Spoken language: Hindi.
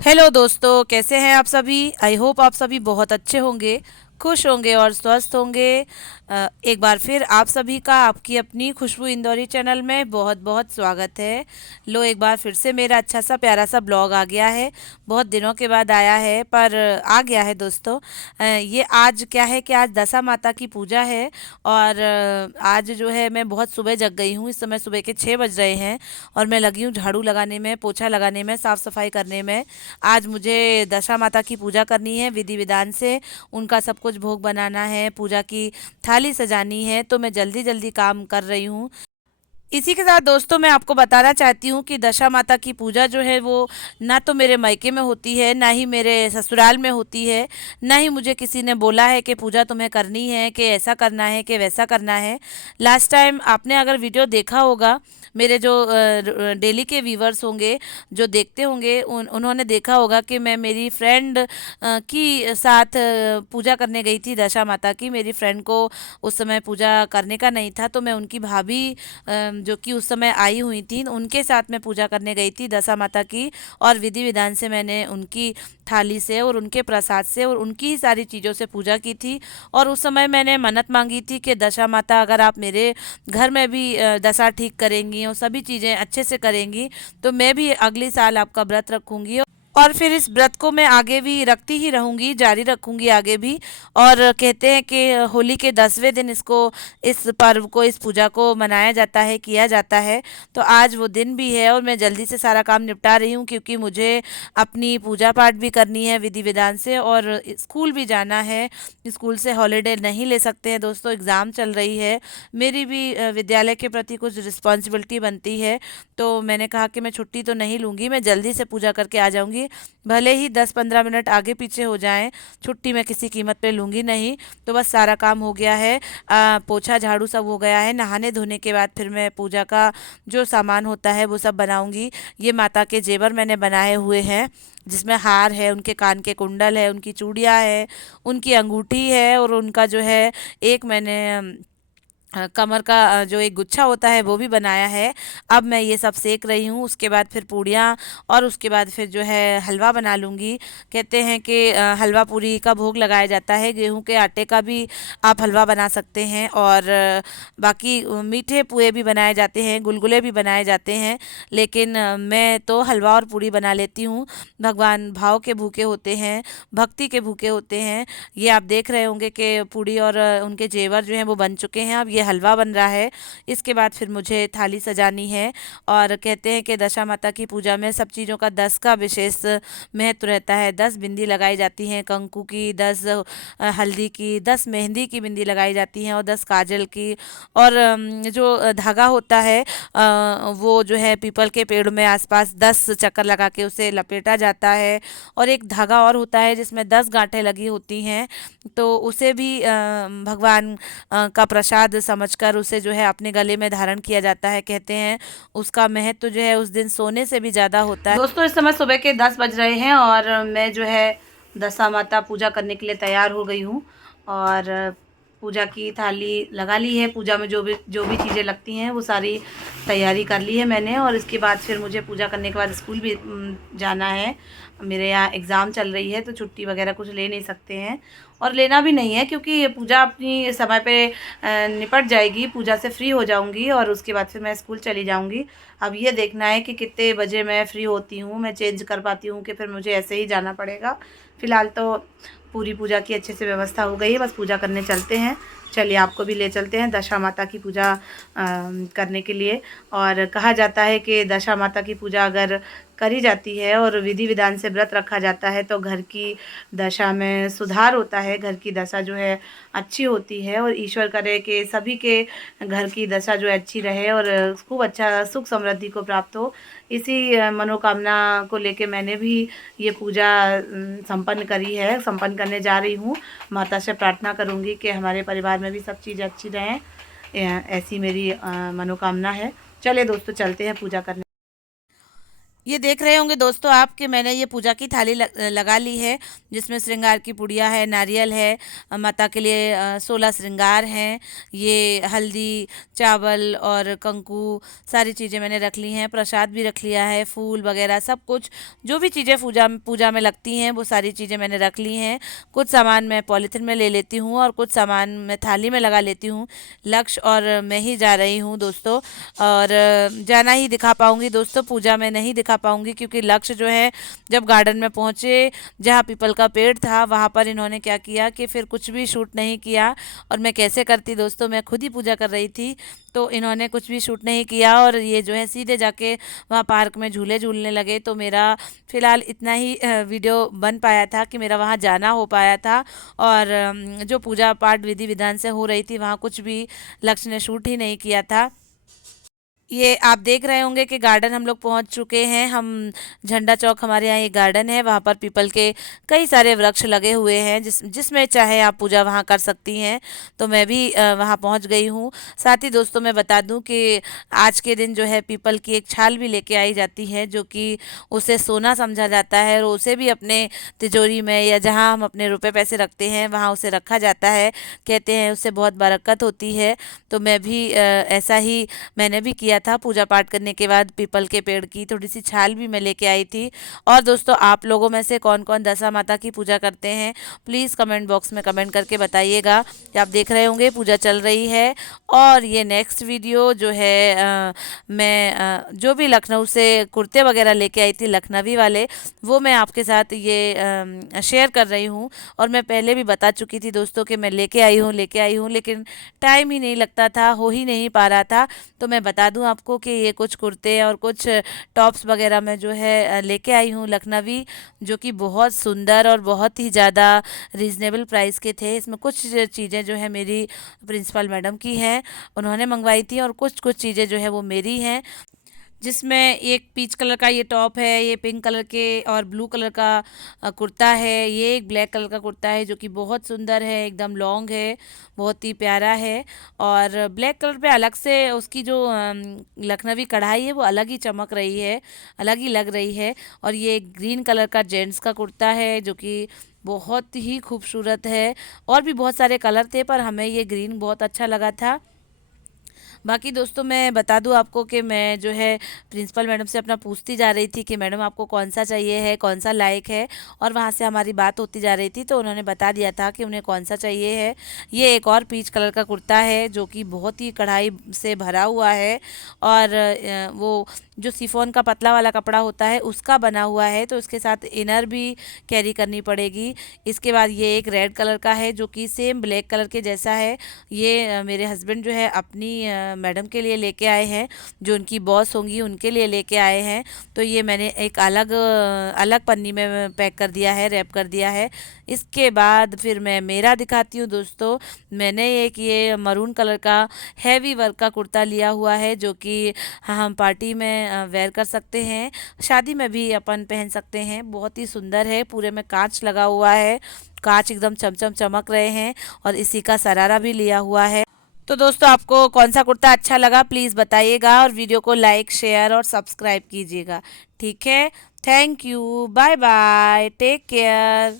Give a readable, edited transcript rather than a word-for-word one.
हेलो दोस्तों, कैसे हैं आप सभी। आई होप आप सभी बहुत अच्छे होंगे, खुश होंगे और स्वस्थ होंगे। एक बार फिर आप सभी का आपकी अपनी खुशबू इंदौरी चैनल में बहुत बहुत स्वागत है। लो, एक बार फिर से मेरा अच्छा सा प्यारा सा ब्लॉग आ गया है। बहुत दिनों के बाद आया है पर आ गया है दोस्तों। ये आज क्या है कि आज दशा माता की पूजा है। और आज जो है मैं बहुत सुबह जग गई हूँ। इस समय सुबह के 6 बज रहे हैं और मैं लगी हूँ झाड़ू लगाने में, पोछा लगाने में, साफ़ सफाई करने में। आज मुझे दशा माता की पूजा करनी है विधि विधान से। उनका सब कुछ भोग बनाना है, पूजा की थाली सजानी है, तो मैं जल्दी जल्दी काम कर रही हूँ। इसी के साथ दोस्तों मैं आपको बताना चाहती हूँ कि दशा माता की पूजा जो है वो ना तो मेरे मायके में होती है, ना ही मेरे ससुराल में होती है, ना ही मुझे किसी ने बोला है कि पूजा तुम्हें करनी है, कि ऐसा करना है, कि वैसा करना है। लास्ट टाइम आपने अगर वीडियो देखा होगा, मेरे जो डेली के व्यूवर्स होंगे, जो देखते होंगे, उन्होंने देखा होगा कि मैं मेरी फ्रेंड की साथ पूजा करने गई थी दशा माता की। मेरी फ्रेंड को उस समय पूजा करने का नहीं था, तो मैं उनकी भाभी जो कि उस समय आई हुई थी, उनके साथ मैं पूजा करने गई थी दशा माता की। और विधि विधान से मैंने उनकी थाली से और उनके प्रसाद से और उनकी ही सारी चीज़ों से पूजा की थी। और उस समय मैंने मन्नत मांगी थी कि दशा माता, अगर आप मेरे घर में भी दशा ठीक करेंगी और सभी चीज़ें अच्छे से करेंगी, तो मैं भी अगले साल आपका व्रत रखूंगी। और फिर इस व्रत को मैं आगे भी रखती ही रहूंगी, जारी रखूंगी आगे भी। और कहते हैं कि होली के 10वें दिन इस पर्व को, इस पूजा को मनाया जाता है, किया जाता है। तो आज वो दिन भी है और मैं जल्दी से सारा काम निपटा रही हूँ, क्योंकि मुझे अपनी पूजा पाठ भी करनी है विधि विधान से, और स्कूल भी जाना है। स्कूल से हॉलीडे नहीं ले सकते हैं दोस्तों, एग्ज़ाम चल रही है। मेरी भी विद्यालय के प्रति कुछ रिस्पॉन्सिबिलिटी बनती है। तो मैंने कहा कि मैं छुट्टी तो नहीं लूँगी, मैं जल्दी से पूजा करके आ जाऊँगी। भले ही 10-15 मिनट आगे पीछे हो जाएं, छुट्टी मैं किसी कीमत पे लूँगी नहीं। तो बस सारा काम हो गया है। पोछा झाड़ू सब हो गया है। नहाने धोने के बाद फिर मैं पूजा का जो सामान होता है वो सब बनाऊँगी। ये माता के जेवर मैंने बनाए हुए हैं, जिसमें हार है, उनके कान के कुंडल है, उनकी चूड़ियाँ है, उनकी अंगूठी है, और उनका जो है एक मैंने कमर का जो एक गुच्छा होता है वो भी बनाया है। अब मैं ये सब सेक रही हूँ, उसके बाद फिर पूड़ियाँ, और उसके बाद फिर जो है हलवा बना लूँगी। कहते हैं कि हलवा पूरी का भोग लगाया जाता है, गेहूं के आटे का भी आप हलवा बना सकते हैं, और बाकी मीठे पुए भी बनाए जाते हैं, गुलगुले भी बनाए जाते हैं। लेकिन मैं तो हलवा और पूड़ी बना लेती हूँ। भगवान भाव के भूखे होते हैं, भक्ति के भूखे होते हैं। ये आप देख रहे होंगे कि पूड़ी और उनके जेवर जो हैं वो बन चुके हैं। अब ये हलवा बन रहा है। इसके बाद फिर मुझे थाली सजानी है। और कहते हैं कि दशा माता की पूजा में सब चीज़ों का 10 का विशेष महत्व रहता है। 10 बिंदी लगाई जाती हैं कंकु की, 10 हल्दी की, 10 मेहंदी की बिंदी लगाई जाती हैं, और 10 काजल की। और जो धागा होता है, वो जो है पीपल के पेड़ में आसपास 10 चक्कर लगा के उसे लपेटा जाता है। और एक धागा और होता है जिसमें 10 गांठें लगी होती हैं, तो उसे भी भगवान का प्रसाद समझकर उसे जो है अपने गले में धारण किया जाता है। कहते हैं उसका महत्व जो है उस दिन सोने से भी ज़्यादा होता है। दोस्तों, इस समय सुबह के 10 बज रहे हैं और मैं जो है दशा माता पूजा करने के लिए तैयार हो गई हूँ। और पूजा की थाली लगा ली है। पूजा में जो भी चीज़ें लगती हैं वो सारी तैयारी कर ली है मैंने। और इसके बाद फिर मुझे पूजा करने के बाद स्कूल भी जाना है। मेरे यहाँ एग्ज़ाम चल रही है, तो छुट्टी वगैरह कुछ ले नहीं सकते हैं, और लेना भी नहीं है, क्योंकि पूजा अपनी समय पे निपट जाएगी। पूजा से फ्री हो जाऊंगी और उसके बाद फिर मैं स्कूल चली जाऊंगी। अब ये देखना है कि कितने बजे मैं फ्री होती हूँ, मैं चेंज कर पाती हूँ कि फिर मुझे ऐसे ही जाना पड़ेगा। फ़िलहाल तो पूरी पूजा की अच्छे से व्यवस्था हो गई है, बस पूजा करने चलते हैं। चलिए, आपको भी ले चलते हैं दशा माता की पूजा करने के लिए। और कहा जाता है कि दशा माता की पूजा अगर करी जाती है और विधि विधान से व्रत रखा जाता है, तो घर की दशा में सुधार होता है, घर की दशा जो है अच्छी होती है। और ईश्वर करे कि सभी के घर की दशा जो है अच्छी रहे और खूब अच्छा सुख समृद्धि को प्राप्त हो। इसी मनोकामना को लेके मैंने भी ये पूजा संपन्न करी है, संपन्न करने जा रही हूँ। माता से प्रार्थना करूँगी कि हमारे परिवार में भी सब चीज़ें अच्छी रहें। ऐसी मेरी मनोकामना है। चलिए दोस्तों, चलते हैं पूजा करने। ये देख रहे होंगे दोस्तों आप कि मैंने ये पूजा की थाली लगा ली है, जिसमें श्रृंगार की पुड़िया है, नारियल है, माता के लिए 16 श्रृंगार हैं। ये हल्दी, चावल और कंकु, सारी चीज़ें मैंने रख ली हैं। प्रसाद भी रख लिया है, फूल वगैरह सब कुछ, जो भी चीज़ें पूजा पूजा में लगती हैं वो सारी चीज़ें मैंने रख ली हैं। कुछ सामान मैं पॉलीथिन में ले लेती हूँ और कुछ सामान मैं थाली में लगा लेती हूँ। लक्ष्य और मैं ही जा रही हूँ दोस्तों, और जाना ही दिखा पाऊँगी दोस्तों, पूजा में नहीं दिखा पाऊँगी, क्योंकि लक्ष्य जो है जब गार्डन में पहुँचे जहाँ पीपल का पेड़ था वहाँ पर इन्होंने क्या किया कि फिर कुछ भी शूट नहीं किया। और मैं कैसे करती दोस्तों, मैं खुद ही पूजा कर रही थी, तो इन्होंने कुछ भी शूट नहीं किया और ये जो है सीधे जाके वहाँ पार्क में झूले झूलने लगे। तो मेरा फ़िलहाल इतना ही वीडियो बन पाया था कि मेरा वहाँ जाना हो पाया था, और जो पूजा पाठ विधि विधान से हो रही थी वहाँ कुछ भी लक्ष्य ने शूट ही नहीं किया था। ये आप देख रहे होंगे कि गार्डन हम लोग पहुंच चुके हैं। हम झंडा चौक, हमारे यहाँ ये गार्डन है, वहाँ पर पीपल के कई सारे वृक्ष लगे हुए हैं, जिसमें चाहे आप पूजा वहाँ कर सकती हैं। तो मैं भी वहाँ पहुँच गई हूँ। साथ ही दोस्तों मैं बता दूँ कि आज के दिन जो है पीपल की एक छाल भी लेके आई जाती है, जो कि उसे सोना समझा जाता है, और उसे भी अपने तिजोरी में या जहाँ हम अपने रुपए पैसे रखते हैं वहाँ उसे रखा जाता है। कहते हैं उससे बहुत बरकत होती है। तो मैं भी ऐसा ही मैंने भी किया था। पूजा पाठ करने के बाद पीपल के पेड़ की थोड़ी सी छाल भी मैं लेके आई थी। और दोस्तों आप लोगों में से कौन कौन दशा माता की पूजा करते हैं, प्लीज़ कमेंट बॉक्स में कमेंट करके बताइएगा। कि आप देख रहे होंगे पूजा चल रही है। और ये नेक्स्ट वीडियो जो है मैं जो भी लखनऊ से कुर्ते वगैरह लेके आई थी लखनवी वाले, वो मैं आपके साथ ये शेयर कर रही हूँ। और मैं पहले भी बता चुकी थी दोस्तों कि मैं लेके आई हूँ, लेकिन टाइम ही नहीं लगता था, हो ही नहीं पा रहा था। तो मैं बता दूं आपको कि ये कुछ कुर्ते और कुछ टॉप्स वगैरह मैं जो है लेके आई हूँ लखनवी, जो कि बहुत सुंदर और बहुत ही ज़्यादा रीज़नेबल प्राइस के थे। इसमें कुछ चीज़ें जो है मेरी प्रिंसिपल मैडम की हैं, उन्होंने मंगवाई थी, और कुछ कुछ चीज़ें जो है वो मेरी हैं। जिसमें एक पीच कलर का ये टॉप है, ये पिंक कलर के और ब्लू कलर का कुर्ता है, ये एक ब्लैक कलर का कुर्ता है जो कि बहुत सुंदर है, एकदम लॉन्ग है, बहुत ही प्यारा है। और ब्लैक कलर पे अलग से उसकी जो लखनवी कढ़ाई है वो अलग ही चमक रही है, अलग ही लग रही है। और ये ग्रीन कलर का जेंट्स का कुर्ता है जो कि बहुत ही खूबसूरत है। और भी बहुत सारे कलर थे पर हमें ये ग्रीन बहुत अच्छा लगा था। बाकी दोस्तों मैं बता दूं आपको कि मैं जो है प्रिंसिपल मैडम से अपना पूछती जा रही थी कि मैडम आपको कौन सा चाहिए है, कौन सा लायक है। और वहाँ से हमारी बात होती जा रही थी, तो उन्होंने बता दिया था कि उन्हें कौन सा चाहिए है। ये एक और पीच कलर का कुर्ता है जो कि बहुत ही कढ़ाई से भरा हुआ है, और वो जो सिफोन का पतला वाला कपड़ा होता है उसका बना हुआ है, तो उसके साथ इनर भी कैरी करनी पड़ेगी। इसके बाद ये एक रेड कलर का है जो कि सेम ब्लैक कलर के जैसा है। ये मेरे हस्बैंड जो है अपनी मैडम के लिए लेके आए हैं, जो उनकी बॉस होंगी उनके लिए लेके आए हैं। तो ये मैंने एक अलग अलग पन्नी में पैक कर दिया है, रैप कर दिया है। इसके बाद फिर मैं मेरा दिखाती हूँ दोस्तों। मैंने एक ये मरून कलर का हैवी वर्क का कुर्ता लिया हुआ है, जो कि हम पार्टी में वेयर कर सकते हैं, शादी में भी अपन पहन सकते हैं। बहुत ही सुंदर है, पूरे में कांच लगा हुआ है, कांच एकदम चमचम चमक रहे हैं। और इसी का सरारा भी लिया हुआ है। तो दोस्तों आपको कौन सा कुर्ता अच्छा लगा प्लीज़ बताइएगा, और वीडियो को लाइक शेयर और सब्सक्राइब कीजिएगा। ठीक है, thank you, bye bye, take care.